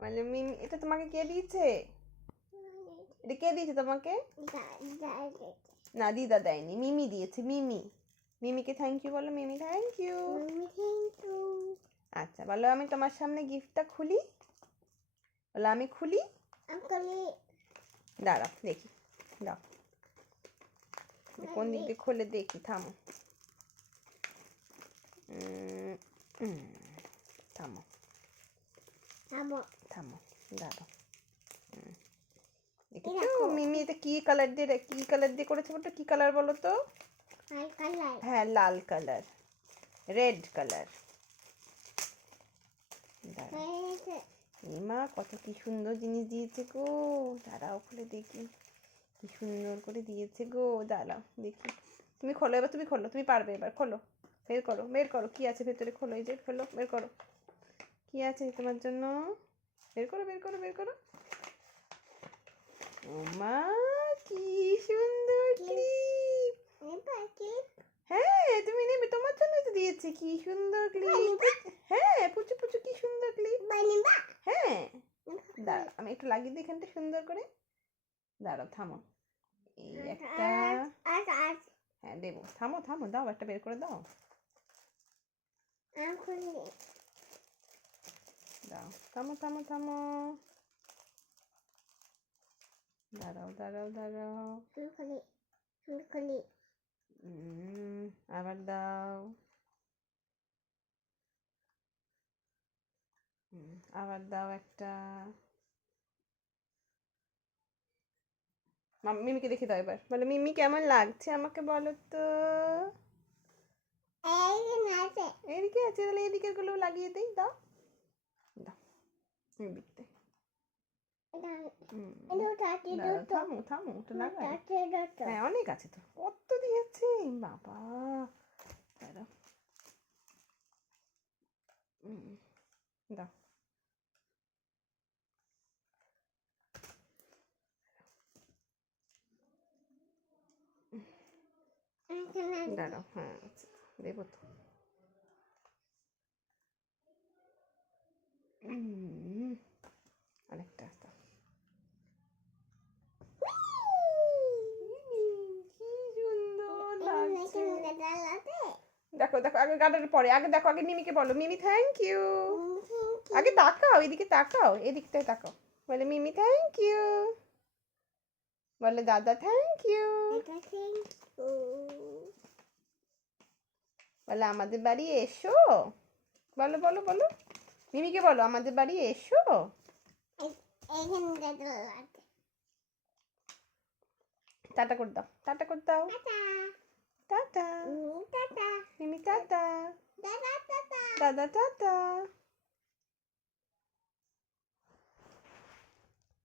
বলে মিমি, এটা তোমাকে কে দিয়েছে? এটা কে দিয়েছে তোমাকে? না, দিদা দেয়নি, মিমি দিয়েছে। মিমি, মিমিকে থ্যাংক ইউ বলো। মিমি থ্যাংক ইউ। আচ্ছা বলো, আমি তোমার সামনে গিফটটা খুলি। বলো আমি খুলি। দাঁড়াও দেখি, দাও কোন দিক দিয়ে খুলে দেখি। থামো, থামো থামো, দাঁড়াও। দেখেছো মিমি এটা কি কালার দিয়ে করেছে? বলতো কি কালার বলো তো? হ্যাঁ, লাল কালার, রেড কালার। মা কত কি সুন্দর জিনিস দিয়েছে গো। দাঁড়াও খুলে দেখি, কি সুন্দর করে দিয়েছে গো। দাঁড়াও দেখি, তুমি খোলো এবার, তুমি খোলো, তুমি পারবে এবার। খোলো, বের করো, বের করো কি আছে ভেতরে। খোলো, এই যে খোলো, বের করো কি আছে তোমার জন্য। বের করো, বের করো, বের করো। ও মা, কি সুন্দর ক্লিপ। হ্যাঁ তুমি নেবে, তোমার জন্য তো দিয়েছি। কি সুন্দর ক্লিপ। হ্যাঁ, পুচু পুচু কি সুন্দর ক্লিপ। হ্যাঁ, দাঁড়াও আমি একটু লাগিয়ে দিই এখানটা সুন্দর করে। দাঁড়াও থামো, এই একটা। হ্যাঁ দেবো, থামো থামো, দাও একটা বের করে দাও। দাও, থামো থামো থামো। দাঁড়াও দাঁড়াও দাঁড়াও। আবার দাও। আবার দাও একটা। মিমিকে দেখে দাও এবার। বলো মিমি কেমন লাগছে আমাকে বলো তো। এদিকে আছে, তাহলে এদিকের গুলো লাগিয়ে দিই। দাও দাও, এদিকতে। থামো থামো, ওটা লাগাই। হ্যাঁ অনেক আছে তো, কত দিয়েছে বাবা। দাও, দাও। দাঁড়াও, হ্যাঁ দেবো তো। আরেকটা দাও। কি সুন্দর লাগছে। দেখো দেখো, আগে গার্ডার পরে, আগে দেখো, আগে মিমিকে বলো মিমি থ্যাংক ইউ। আগে তাকাও, এদিকে তাকাও, এদিকটায় তাকাও। বলে মিমি থ্যাংক ইউ। বলে দাদা থ্যাংক ইউ। বলে আমাদের বাড়ি এসো। বলো বলো বলো, মিমিকে বলো আমাদের বাড়ি এসো। টাটা করে দাও, টাটা করে দাও। টাটা মিমি, টাটা দাদা, টাটা।